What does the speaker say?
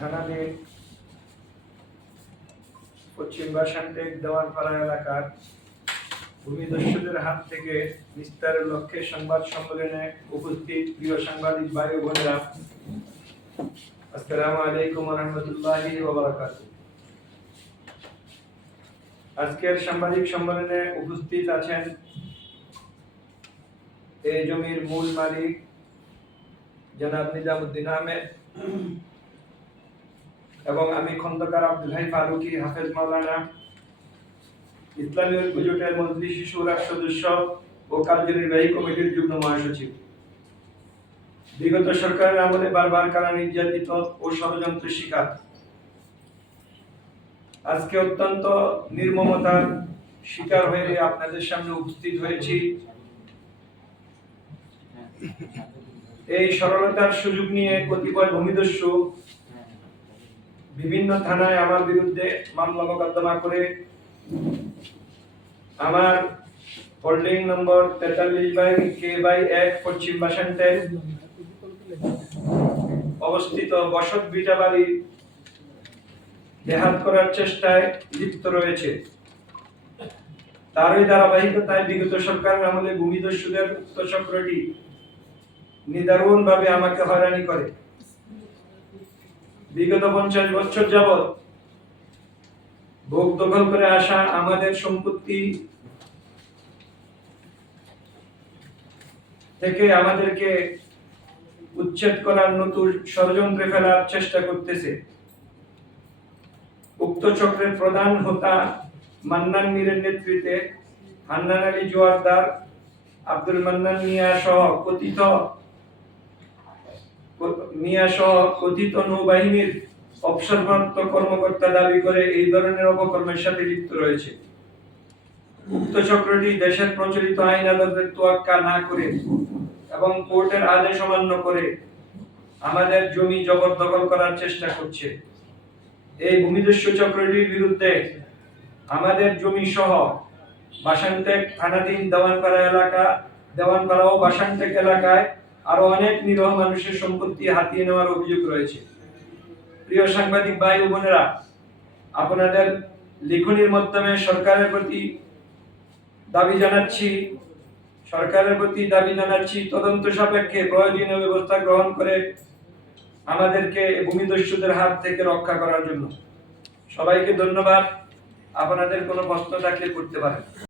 থানাধীন পশ্চিম বাসান্টেক দেওয়ানপাড়া এলাকার ভূমিদস্যুদের হাত থেকে নিস্তারের লক্ষ্যে সংবাদ সম্মেলনে উপস্থিত প্রিয় সাংবাদিক ভাই বোনেরা, আসসালামু আলাইকুম রহমতুল্লাহি আজকের সাংবাদিক সম্মেলনে উপস্থিত আছেন এই জমির মূল মালিক জনাব নিজামুদ্দিন আহমেদ এবং আমি খন্দকার আব্দুল হাই ফারুকি, হাফেজ মাওলানা ইসলামী ঐক্যজোটের মন্ত্রী শিশুরার সদস্য ও কার্যনির্বাহী কমিটির যুগ্ম মহাসচিব। বিগত সরকারের আমলে বারবার কারা নির্যাতিত ও ষড়যন্ত্র শিকার। আজকে অত্যন্ত নির্মমতার শিকার হয়ে আপনাদের সামনে উপস্থিত হয়েছি। এই সরলতার সুযোগ নিয়ে কতিপয় ভূমিদস্যু বিভিন্ন থানায় আমার বিরুদ্ধে মামলা মোকদ্দমা করে আমার হোল্ডিং নম্বর তেতাল্লিশ বাই কে বাই এক পশ্চিম বাসান্তের অবস্থিত বসত বিটা বাড়ি দেহাত করার চেষ্টায় লিপ্ত রয়েছে। তারই ধারাবাহিকতায় বিগত সরকারের আমলে ভূমিদস্যুদের উক্ত চক্রটি নিদারুণ ভাবে আমাকে হয়রানি করে। বিগত পঞ্চাশ বছর যাবৎ ভোগ দখল করে আসা আমাদের সম্পত্তি থেকে আমাদেরকে উচ্ছেদ করার নতুন ষড়যন্ত্রে ফেলার চেষ্টা করতেছে। উক্ত চক্রের প্রধান হোতা মান্নান মীরের নেতৃত্বে হান্নান আলী জোয়ারদার, আব্দুল মান্নান মিয়া সহ কথিত মিয়া সহ কথিত নৌবাহিনীর অবসরপ্রাপ্ত কর্মকর্তা দাবি করে এই ধরনের অপকর্মের সাথে লিপ্ত রয়েছে। উক্ত চক্রটি দেশের প্রচলিত আইন আদালতের তোয়াক্কা না করে এবং কোর্টের আদেশ অমান্য করে আমাদের জমি জবরদখল করার চেষ্টা করছে। এই ভূমিদস্যু চক্রটির বিরুদ্ধে আমাদের জমি সহ বাসানটেক থানাধীন দেওয়ানপাড়া এলাকা দেওয়ানপাড়া ও বাসানটেক এলাকায় আরও অনেক নিরহ মানুষের সম্পত্তি হাতিয়ে নেওয়ার অভিযোগ রয়েছে। প্রিয় সাংবাদিক ভাই ও বোনেরা, আপনাদের লিখনির মাধ্যমে সরকারের প্রতি দাবি জানাচ্ছি, সরকারের প্রতি দাবি জানাচ্ছি, তদন্ত সাপেক্ষে প্রয়োজনীয় ব্যবস্থা গ্রহণ করে আমাদেরকে ভূমিদস্যুদের হাত থেকে রক্ষা করার জন্য। সবাইকে ধন্যবাদ। আপনাদের কোনো প্রশ্ন থাকলে করতে পারেন।